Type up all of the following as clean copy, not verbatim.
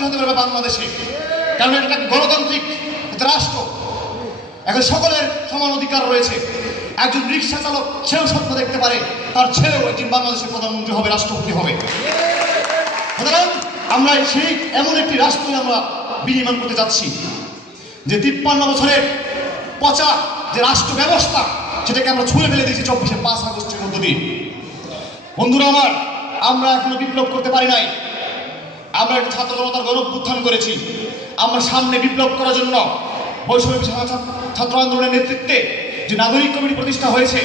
প্রধানমন্ত্রী হতে পারবে বাংলাদেশে, কারণ এটা একটা গণতান্ত্রিক রাষ্ট্র। এখন সকলের সমান অধিকার রয়েছে। একজন রিক্সা চালক সেও স্বপ্ন দেখতে পারে তার ছেলেও একদিন বাংলাদেশের প্রধানমন্ত্রী হবে, রাষ্ট্রপতি হবে। সুতরাং আমরা সেই এমন একটি রাষ্ট্রে আমরা বিনির্মাণ করতে যাচ্ছি যে 53 বছরের পচা যে রাষ্ট্র ব্যবস্থা সেটাকে আমরা ছুঁড়ে ফেলে দিয়েছি 5 আগস্টের মধ্য দিয়ে। বন্ধুরা আমার, আমরা এখনো বিপ্লব করতে পারি নাই। আমরা একটা ছাত্র জনতার গণ-অভ্যুত্থান করেছি। আমরা সামনে বিপ্লব করার জন্য বৈষম্য ছাত্র আন্দোলনের নেতৃত্বে যে নাগরিক কমিটি প্রতিষ্ঠা হয়েছে,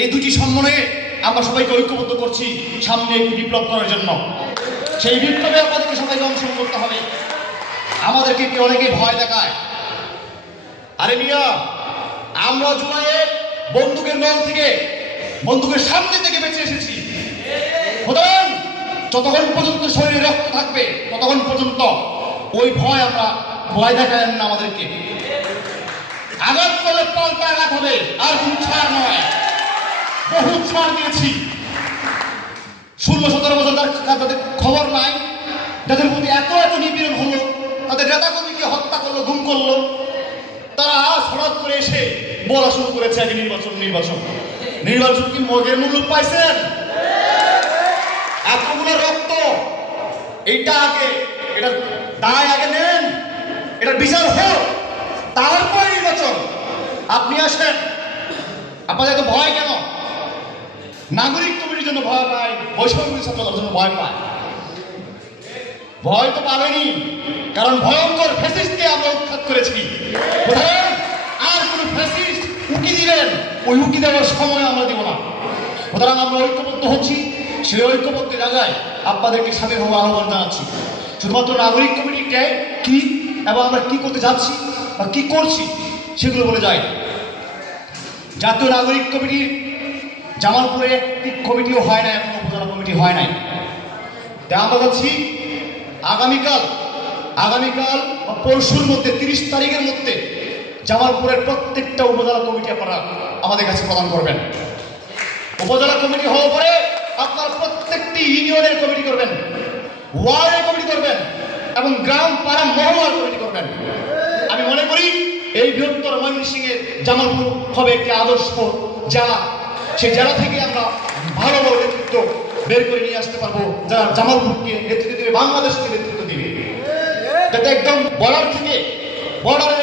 এই দুটি সমন্বয়ে আমরা সবাইকে ঐক্যবদ্ধ করছি সামনে একটি বিপ্লব করার জন্য। সেই বিপ্লবে আমাদেরকে সবাইকে অংশগ্রহণ করতে হবে। আমাদেরকে অনেকে ভয় দেখায়, আরে মিয়া আমরা জুলাইয়ে বন্দুকের নল থেকে, বন্দুকের সামনে থেকে বেঁচে এসেছি। সুতরাং যতক্ষণ পর্যন্ত শরীরে রক্ত থাকবে ততক্ষণ পর্যন্ত ওই ভয় দেখায় না আমাদেরকে। আঘাত করলে পাল্টা আঘাত হবে, আর কোন ছাড় নয়। বহু ছাড় দিয়েছি। 16-17 বছর তাদের খবর নাই, যাদের প্রতি এত নিপীড়ন হলো, তাদের নেতা কর্মীকে হত্যা করলো, গুম করলো, তারা আজ হঠাৎ করে এসে বলা শুরু করেছে আগে নির্বাচন কি মগের মূল্য পাইছেন? এতগুলো রক্ত, এইটা আগে, এটা দায় আগে নেন, এটা বিচার হোক, তারপরে নির্বাচন। আপনি আসেন, আপনাদের এত ভয় কেন? নাগরিক কমিটির জন্য ভয় পায়, বৈষম্য ছাত্রদের জন্য ভয় পায়। ভয় তো পাবেনি, কারণ ভয়ঙ্কর ফ্যাসিস্টকে আমরা উৎখাত করেছি। আর কোন ফ্যাসিস্ট উকি দিলেন, ওই উকি দেওয়ার সময় আমরা দেব না। সুতরাং আমরা ঐক্যবদ্ধ হচ্ছি। সেই ঐক্যবদ্ধ জায়গায় আপনাদেরকে সামিল হওয়ার আহ্বান জানাচ্ছি। শুধুমাত্র নাগরিক কমিটিকে কি এবং আমরা কি করতে যাচ্ছি বা কি করছি সেগুলো বলে যাই। জাতীয় নাগরিক কমিটির জামালপুরে একটি কমিটিও হয় না, এখন উপজেলা কমিটি হয় নাই। তাই আমরা যাচ্ছি আগামীকাল বা পরশুর মধ্যে 30 তারিখের মধ্যে জামালপুরের প্রত্যেকটা উপজেলা কমিটি আপনারা আমাদের কাছে প্রদান করবেন। উপজেলা কমিটি হওয়ার পরে আপনারা প্রত্যেকটি ইউনিয়নের কমিটি করবেন, ওয়ার্ডের কমিটি করবেন এবং গ্রাম পাড়া মহল্লার কমিটি করবেন। আমি মনে করি এই বৃহত্তর ময়মনসিংহের জামালপুর হবে একটি আদর্শ জেলা। সেই জেলা থেকে আমরা ভালো ভালো নেতৃত্ব বের করে নিয়ে আসতে পারবো, যারা জামালপুরকে নেতৃত্ব দেবে, বাংলাদেশকে নেতৃত্ব দেবে, যাতে একদম বর্ডার থেকে বর্ডারের